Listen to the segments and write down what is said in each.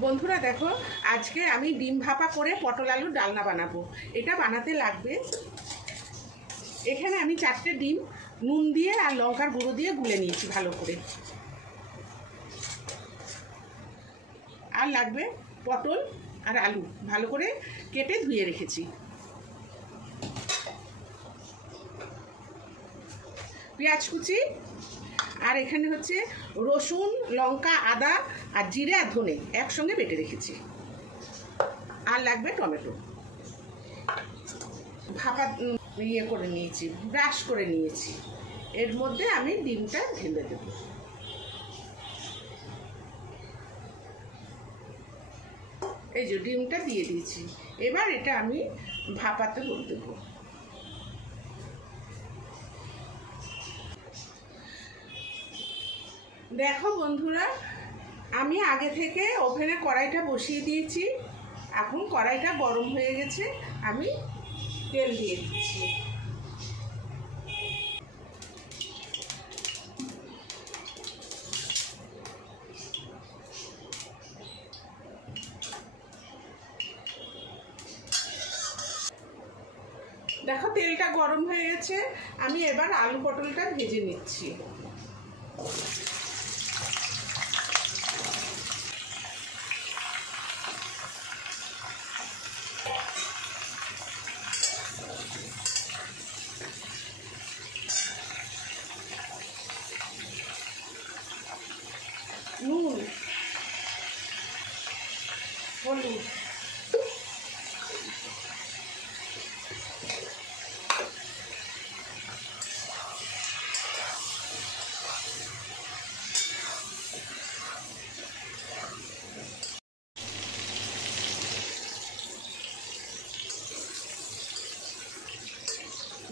বন্ধুরা দেখো, আজকে আমি ডিম ভাপা করে পটল আলুর ডালনা বানাবো। এটা বানাতে লাগবে, এখানে আমি 4টে ডিম নুন দিয়ে আর লঙ্কার গুঁড়ো দিয়ে গুলে নিয়েছি ভালো করে। আর লাগবে পটল আর আলু ভালো করে কেটে ধুয়ে রেখেছি। পেঁয়াজ কুচি, আর এখানে হচ্ছে রসুন, লঙ্কা, আদা আর জিরে আর ধনে একসঙ্গে বেটে রেখেছি। আর লাগবে টমেটো। ভাপা ইয়ে করে নিয়েছি, ব্রাশ করে নিয়েছি। এর মধ্যে আমি ডিমটা ঢেলে দেব। এই যে ডিমটা দিয়ে দিয়েছি, এবার এটা আমি ভাপাতে বলে দেবো। দেখো বন্ধুরা, আমি আগে থেকে ওভেনে কড়াইটা বসিয়ে দিয়েছি। এখন কড়াইটা গরম হয়ে গেছে, আমি তেল দিয়ে দিচ্ছি। দেখো তেলটা গরম হয়ে গেছে, আমি এবার আলু পটলটা ভেজে নিচ্ছি। নুন, হলুদ,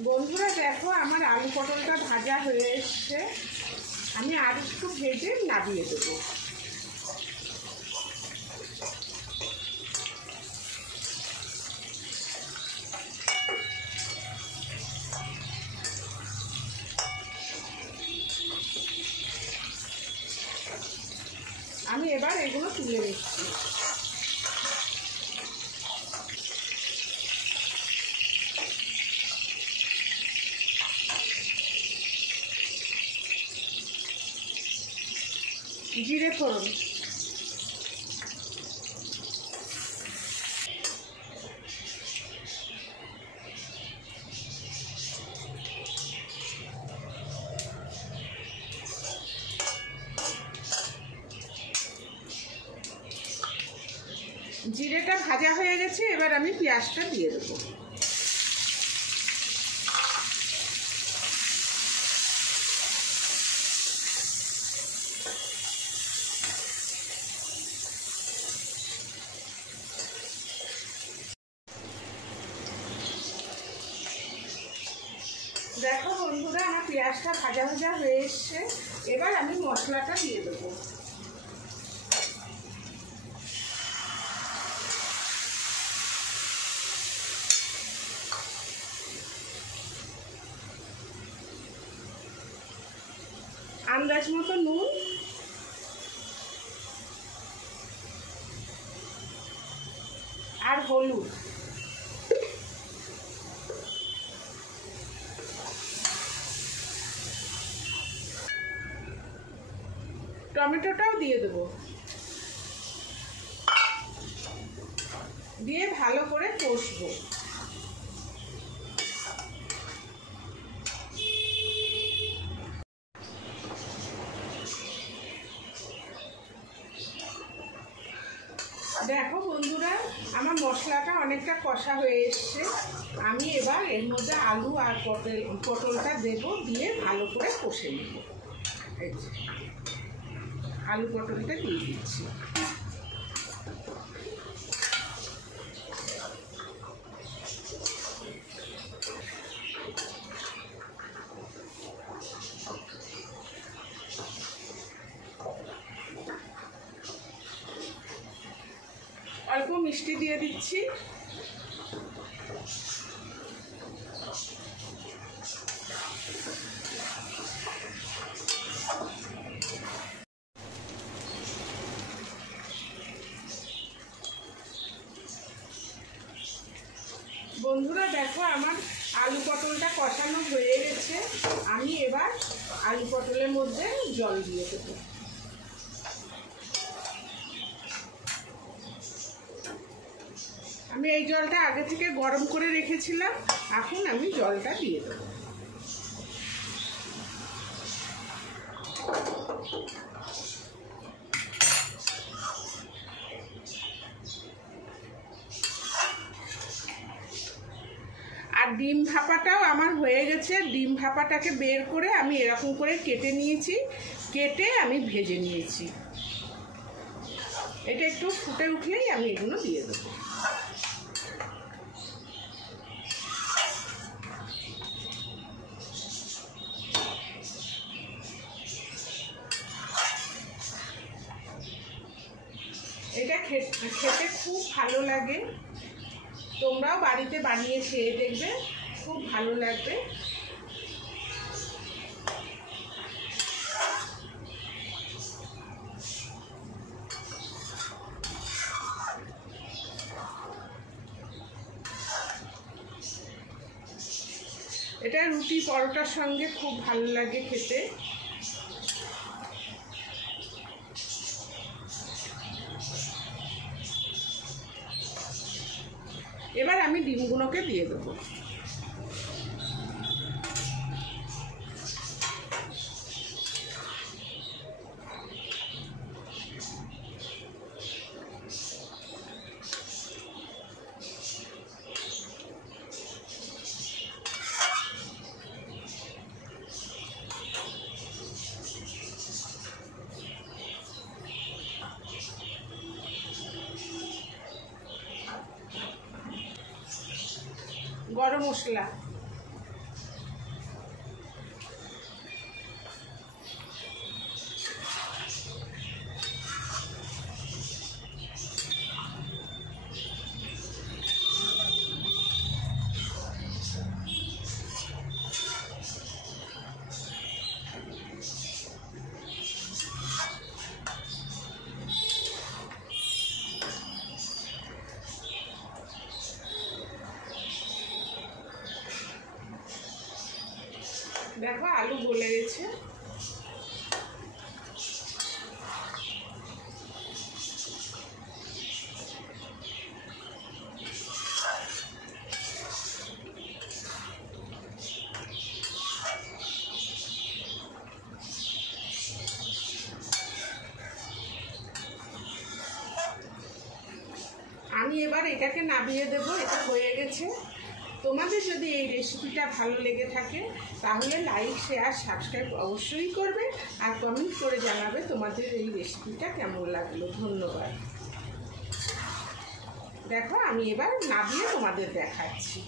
বন্ধুরা দেখো আমার আলু পটলটা ভাজা হয়ে এসছে, আমি আর একটু ভেজে নামিয়ে দেবো। আমি এবার এগুলো তুলে নিচ্ছি। জিরে ফোড়ন, জিরেটা ভাজা হয়ে গেছে, এবার আমি পেঁয়াজটা দিয়ে দেবো। দেখো বন্ধুরা, আমার পেঁয়াজটা ভাজা ভাজা হয়ে এসছে, এবার আমি মশলাটা দিয়ে দেবো। আন্দাজ মতো নুন, আর হলুদ, টমেটোটাও দিয়ে দেবো, দিয়ে ভালো করে কষবো। দেখো বন্ধুরা, আমার মশলাটা অনেকটা কষা হয়ে এসছে, আমি এবার এর মধ্যে আলু আর পটলটা দেব, দিয়ে ভালো করে কষে নেব। আলু পটলটা দিয়ে দিচ্ছি। অল্প মিষ্টি দিয়ে দিচ্ছি। বন্ধুরা দেখো আমার আলু পটলটা কষানো হয়ে গেছে। আমি এবার আলু পটলের মধ্যে জল দিয়ে দেবো। আমি এই জলটা আগে থেকে গরম করে রেখেছিলাম, এখন আমি জলটা দিয়ে দেবো। আর ডিম ভাপাটাও আমার হয়ে গেছে। ডিম ভাপাটাকে বের করে আমি এরকম করে কেটে নিয়েছি, কেটে আমি ভেজে নিয়েছি। এটা একটু ফুটে উঠলেই আমি এগুলো দিয়ে দেবো। এটা খেতে খুব ভালো লাগে, তোমরাও বাড়িতে বানিয়ে খেয়ে দেখবে, খুব ভালো লাগবে। এটা রুটি পরোটার সঙ্গে খুব ভালো লাগে খেতে। এবার আমি ডিমগুলোকে দিয়ে দেবো। গরম মশলা, দেখো আলু গলে গেছে। আমি এবার এটাকে নামিয়ে দেবো। এটা হয়ে গেছে। তোমাদের যদি এই রেসিপিটা ভালো লেগে থাকে তাহলে লাইক, শেয়ার, সাবস্ক্রাইব অবশ্যই করবে আর কমেন্ট করে জানাবে তোমাদের এই রেসিপিটা কেমন লাগলো। ধন্যবাদ। দেখো আমি এবার নামিয়ে তোমাদের দেখাচ্ছি।